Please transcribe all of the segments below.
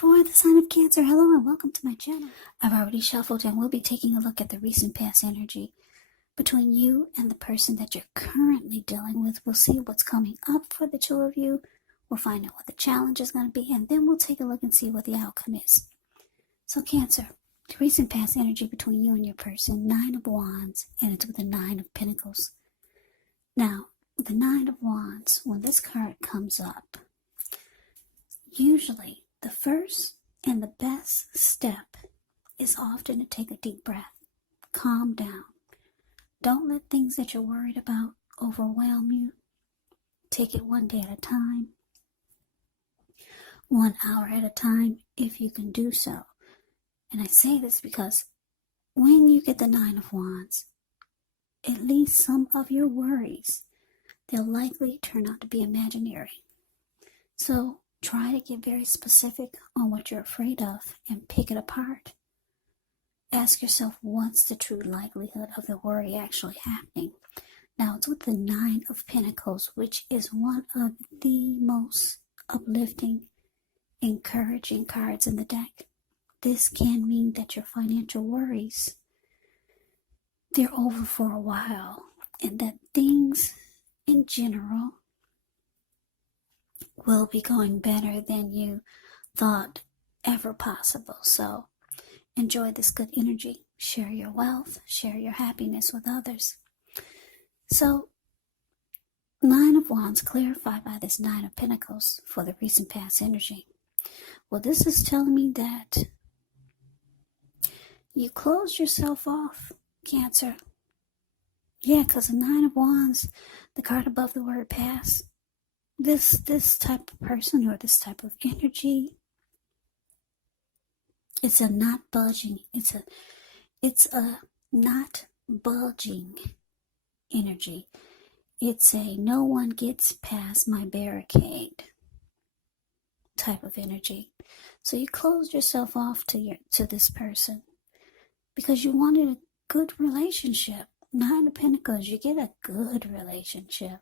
For the sign of Cancer, hello and welcome to my channel. I've already shuffled and we'll be taking a look at the recent past energy between you and the person that you're currently dealing with. We'll see what's coming up for the two of you. We'll find out what the challenge is going to be, and then we'll take a look and see what the outcome is. So Cancer, the recent past energy between you and your person, 9 of Wands, and it's with the 9 of Pentacles. Now, the 9 of Wands, when this card comes up, usually the first and the best step is often to take a deep breath. Calm down. Don't let things that you're worried about overwhelm you. Take it one day at a time, 1 hour at a time, if you can do so. And I say this because when you get the 9 of Wands, at least some of your worries, they'll likely turn out to be imaginary. So try to get very specific on what you're afraid of and pick it apart. Ask yourself, what's the true likelihood of the worry actually happening? Now, it's with the 9 of Pentacles, which is one of the most uplifting, encouraging cards in the deck. This can mean that your financial worries, they're over for a while, and that things in general will be going better than you thought ever possible. So enjoy this good energy. Share your wealth. Share your happiness with others. So 9 of Wands clarified by this 9 of Pentacles for the recent past energy. Well, this is telling me that you closed yourself off, Cancer. Yeah, because the 9 of Wands, the card above the word past, this type of person or this type of energy, it's a not budging, it's a not budging energy. It's a no one gets past my barricade type of energy. So you closed yourself off to this person because you wanted a good relationship. 9 of Pentacles, you get a good relationship.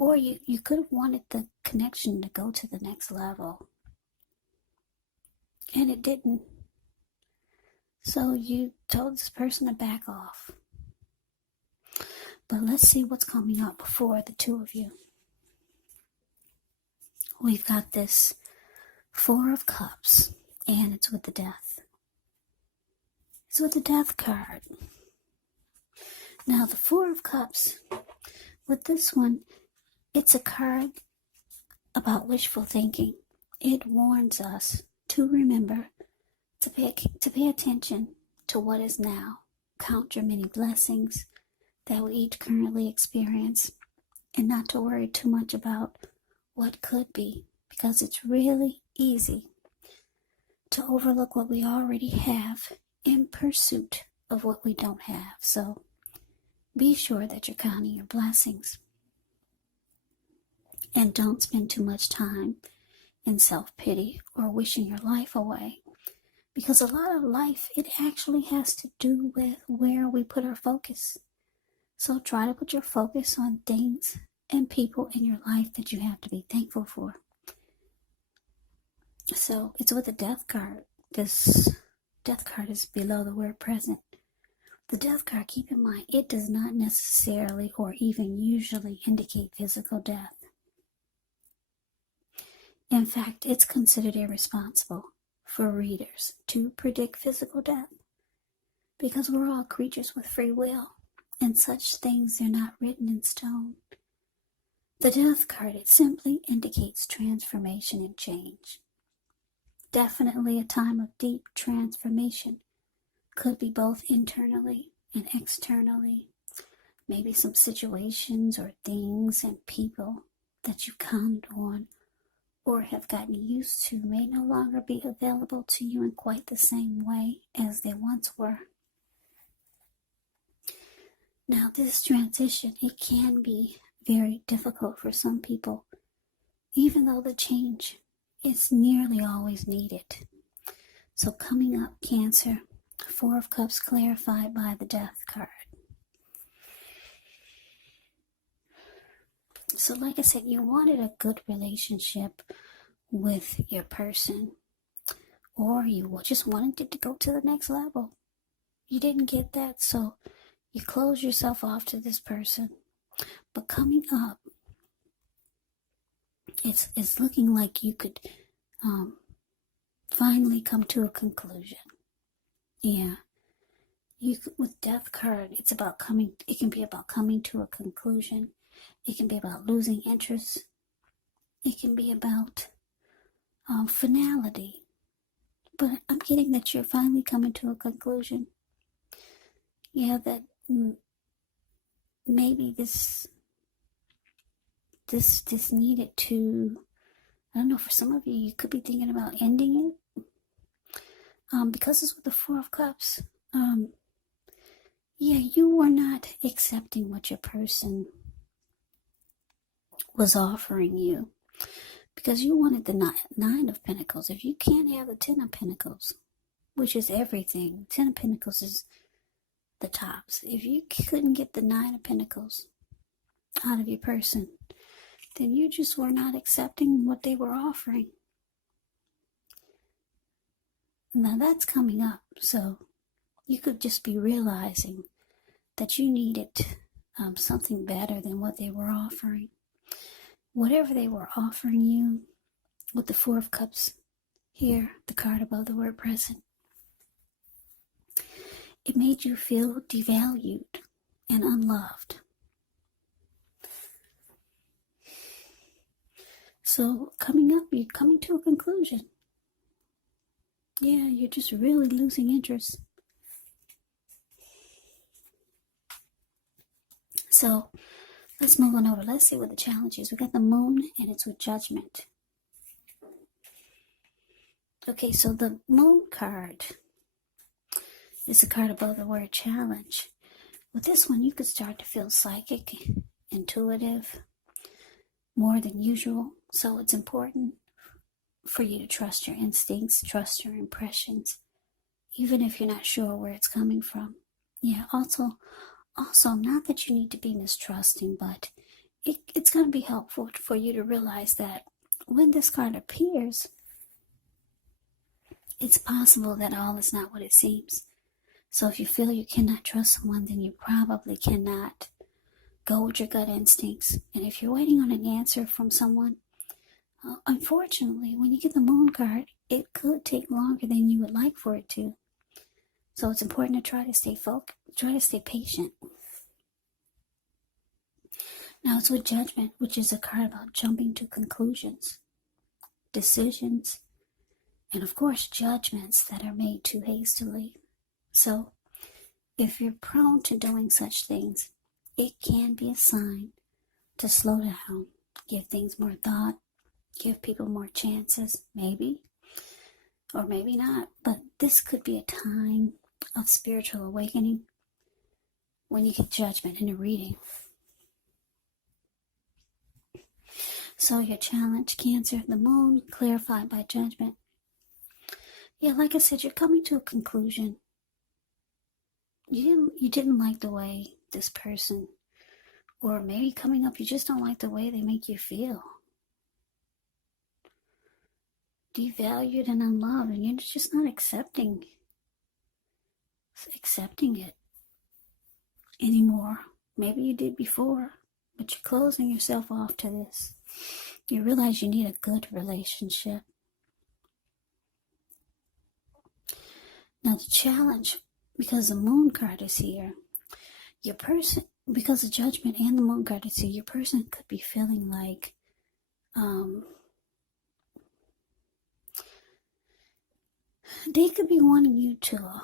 Or you could have wanted the connection to go to the next level. And it didn't. So you told this person to back off. But let's see what's coming up for the two of you. We've got this 4 of Cups, and it's with the Death. It's with the Death card. Now the 4 of Cups, with this one, it's a card about wishful thinking. It warns us to remember to pay attention to what is now. Count your many blessings that we each currently experience, and not to worry too much about what could be, because it's really easy to overlook what we already have in pursuit of what we don't have. So be sure that you're counting your blessings. And don't spend too much time in self-pity or wishing your life away. Because a lot of life, it actually has to do with where we put our focus. So try to put your focus on things and people in your life that you have to be thankful for. So it's with the Death card. This Death card is below the word present. The Death card, keep in mind, it does not necessarily or even usually indicate physical death. In fact, it's considered irresponsible for readers to predict physical death because we're all creatures with free will, and such things are not written in stone. The Death card, it simply indicates transformation and change. Definitely a time of deep transformation. Could be both internally and externally. Maybe some situations or things and people that you counted on or have gotten used to may no longer be available to you in quite the same way as they once were. Now, this transition, it can be very difficult for some people, even though the change is nearly always needed. So coming up, Cancer, 4 of Cups clarified by the Death card. So like I said, you wanted a good relationship with your person, or you just wanted it to go to the next level. You didn't get that, so you close yourself off to this person. But coming up, it's looking like you could finally come to a conclusion. Yeah. With death card, it's about coming. It can be about coming to a conclusion. It can be about losing interest. It can be about finality. But I'm getting that you're finally coming to a conclusion. Yeah, that maybe this needed to. I don't know. For some of you, you could be thinking about ending it. Because it's with the Four of Cups. Yeah, you were not accepting what your person was offering you, because you wanted the Nine of Pentacles. If you can't have the Ten of Pentacles, which is everything, Ten of Pentacles is the tops. If you couldn't get the Nine of Pentacles out of your person, then you just were not accepting what they were offering. Now that's coming up, so you could just be realizing that you needed something better than what they were offering. Whatever they were offering you, with the Four of Cups here, the card above the word present, it made you feel devalued and unloved. So coming up, you're coming to a conclusion. Yeah, you're just really losing interest. So let's move on over. Let's see what the challenge is. We got the Moon, and it's with Judgment. Okay, so the Moon card is the card above the word challenge. With this one, you could start to feel psychic, intuitive, more than usual. So it's important for you to trust your instincts, trust your impressions, even if you're not sure where it's coming from. Yeah, also, not that you need to be mistrusting, but it's going to be helpful for you to realize that when this card appears, it's possible that all is not what it seems. So if you feel you cannot trust someone, then you probably cannot go with your gut instincts. And if you're waiting on an answer from someone, unfortunately, when you get the Moon card, it could take longer than you would like for it to. So it's important to try to stay focused, try to stay patient. Now it's with Judgment, which is a card about jumping to conclusions, decisions, and of course judgments that are made too hastily. So if you're prone to doing such things, it can be a sign to slow down, give things more thought, give people more chances, maybe, or maybe not. But this could be a time of spiritual awakening when you get Judgment in a reading. So your challenge, Cancer, the Moon, clarified by Judgment. Yeah, like I said, you're coming to a conclusion. You didn't like the way this person, or maybe coming up, you just don't like the way they make you feel. Devalued and unloved, and you're just not accepting it anymore. Maybe you did before, but you're closing yourself off to this. You realize you need a good relationship. Now the challenge, because the Moon card is here, your person, because the Judgment and the Moon card is here, your person could be feeling like they could be wanting you to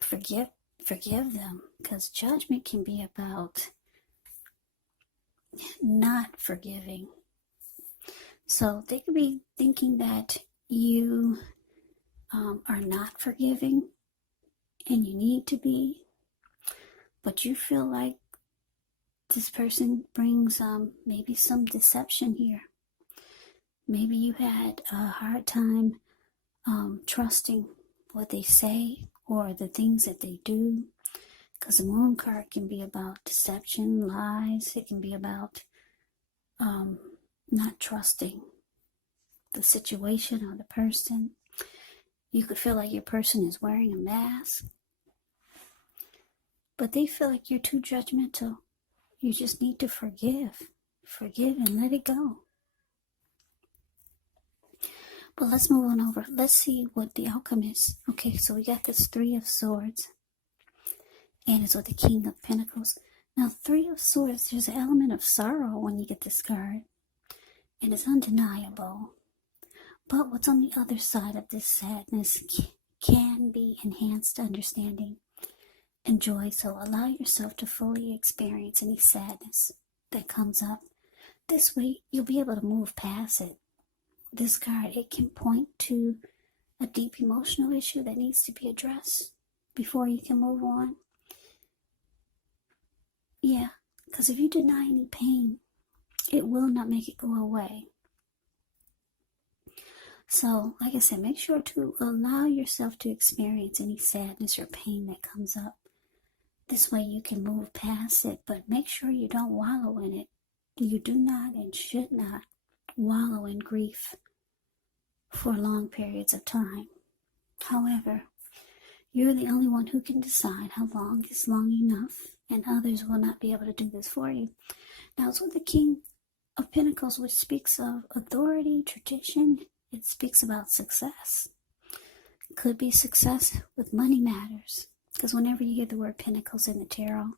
forgive them, because Judgment can be about not forgiving. So they could be thinking that you are not forgiving, and you need to be, but you feel like this person brings maybe some deception here. Maybe you had a hard time trusting what they say or the things that they do, because the Moon card can be about deception, lies. It can be about not trusting. the situation or the person. You could feel like your person is wearing a mask, but they feel like you're too judgmental. You just need to forgive and let it go. But let's move on over. Let's see what the outcome is. Okay, so we got this Three of Swords, and it's with the King of Pentacles. Now, Three of Swords, there's an element of sorrow when you get this card, and it's undeniable. But what's on the other side of this sadness can be enhanced understanding and joy. So allow yourself to fully experience any sadness that comes up. This way, you'll be able to move past it. This card, it can point to a deep emotional issue that needs to be addressed before you can move on. Yeah, because if you deny any pain, it will not make it go away. So, like I said, make sure to allow yourself to experience any sadness or pain that comes up. This way you can move past it, but make sure you don't wallow in it. You do not and should not wallow in grief for long periods of time. However, you're the only one who can decide how long is long enough, and others will not be able to do this for you. Now, it's with the King of Pentacles, which speaks of authority, tradition. It speaks about success. It could be success with money matters, because whenever you hear the word Pentacles in the tarot,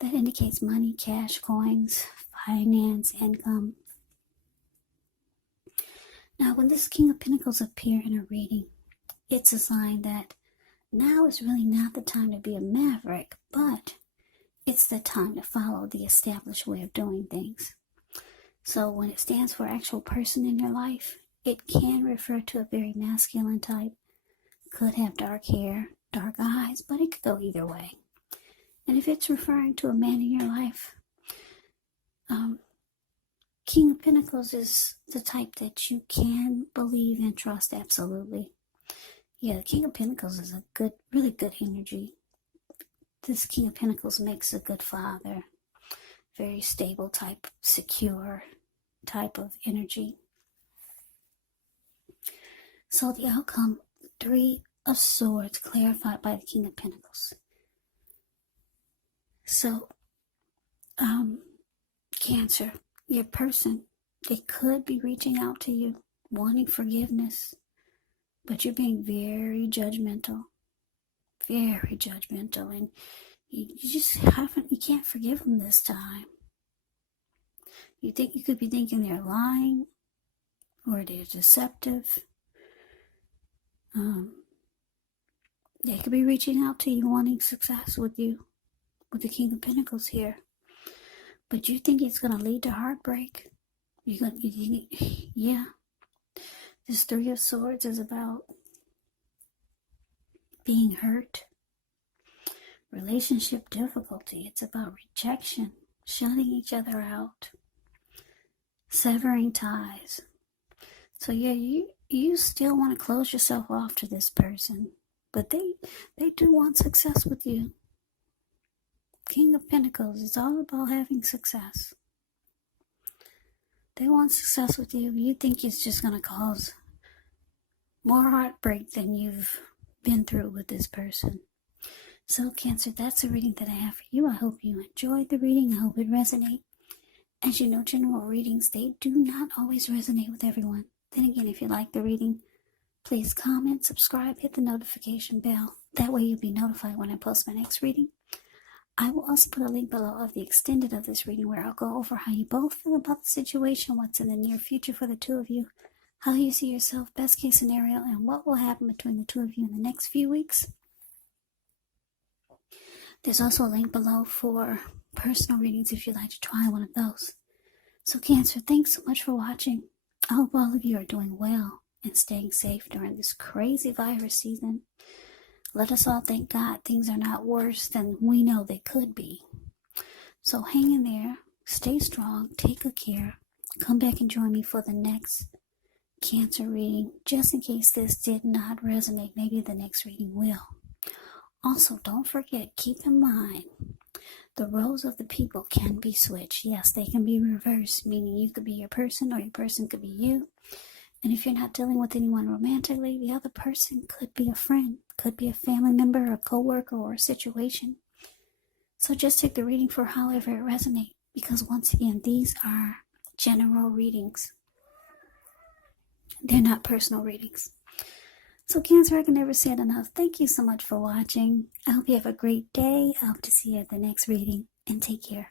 that indicates money, cash, coins, finance, income. Now, when this King of Pentacles appear in a reading, it's a sign that now is really not the time to be a maverick, but it's the time to follow the established way of doing things. So when it stands for actual person in your life, it can refer to a very masculine type. Could have dark hair, dark eyes, but it could go either way. And if it's referring to a man in your life, King of Pentacles is the type that you can believe and trust absolutely. Yeah, the King of Pentacles is a good, really good energy. This King of Pentacles makes a good father. Very stable type, secure type of energy. So the outcome, Three of Swords, clarified by the King of Pentacles. So, Cancer, your person, they could be reaching out to you, wanting forgiveness, but you're being very judgmental, and you just you can't forgive them this time. You could be thinking they're lying, or they're deceptive. They could be reaching out to you, wanting success with you, with the King of Pentacles here. But you think it's going to lead to heartbreak. Yeah. This Three of Swords is about being hurt, relationship difficulty. It's about rejection, shutting each other out, severing ties. So yeah, you still want to close yourself off to this person, but they do want success with you. King of Pentacles is all about having success. They want success with you. You think it's just going to cause more heartbreak than you've been through with this person. So Cancer, that's the reading that I have for you. I hope you enjoyed the reading. I hope it resonates. As you know, general readings, they do not always resonate with everyone. Then again, if you like the reading, please comment, subscribe, hit the notification bell. That way you'll be notified when I post my next reading. I will also put a link below of the extended of this reading where I'll go over how you both feel about the situation, what's in the near future for the two of you, how you see yourself, best case scenario, and what will happen between the two of you in the next few weeks. There's also a link below for personal readings if you'd like to try one of those. So Cancer, thanks so much for watching. I hope all of you are doing well and staying safe during this crazy virus season. Let us all thank God things are not worse than we know they could be. So hang in there, stay strong, take good care. Come back and join me for the next Cancer reading. Just in case this did not resonate, maybe the next reading will. Also, don't forget, keep in mind, the roles of the people can be switched. Yes, they can be reversed, meaning you could be your person or your person could be you. And if you're not dealing with anyone romantically, the other person could be a friend, could be a family member, a coworker, or a situation. So just take the reading for however it resonates, because once again, these are general readings. They're not personal readings. So Cancer, I can never say it enough. Thank you so much for watching. I hope you have a great day. I hope to see you at the next reading, and take care.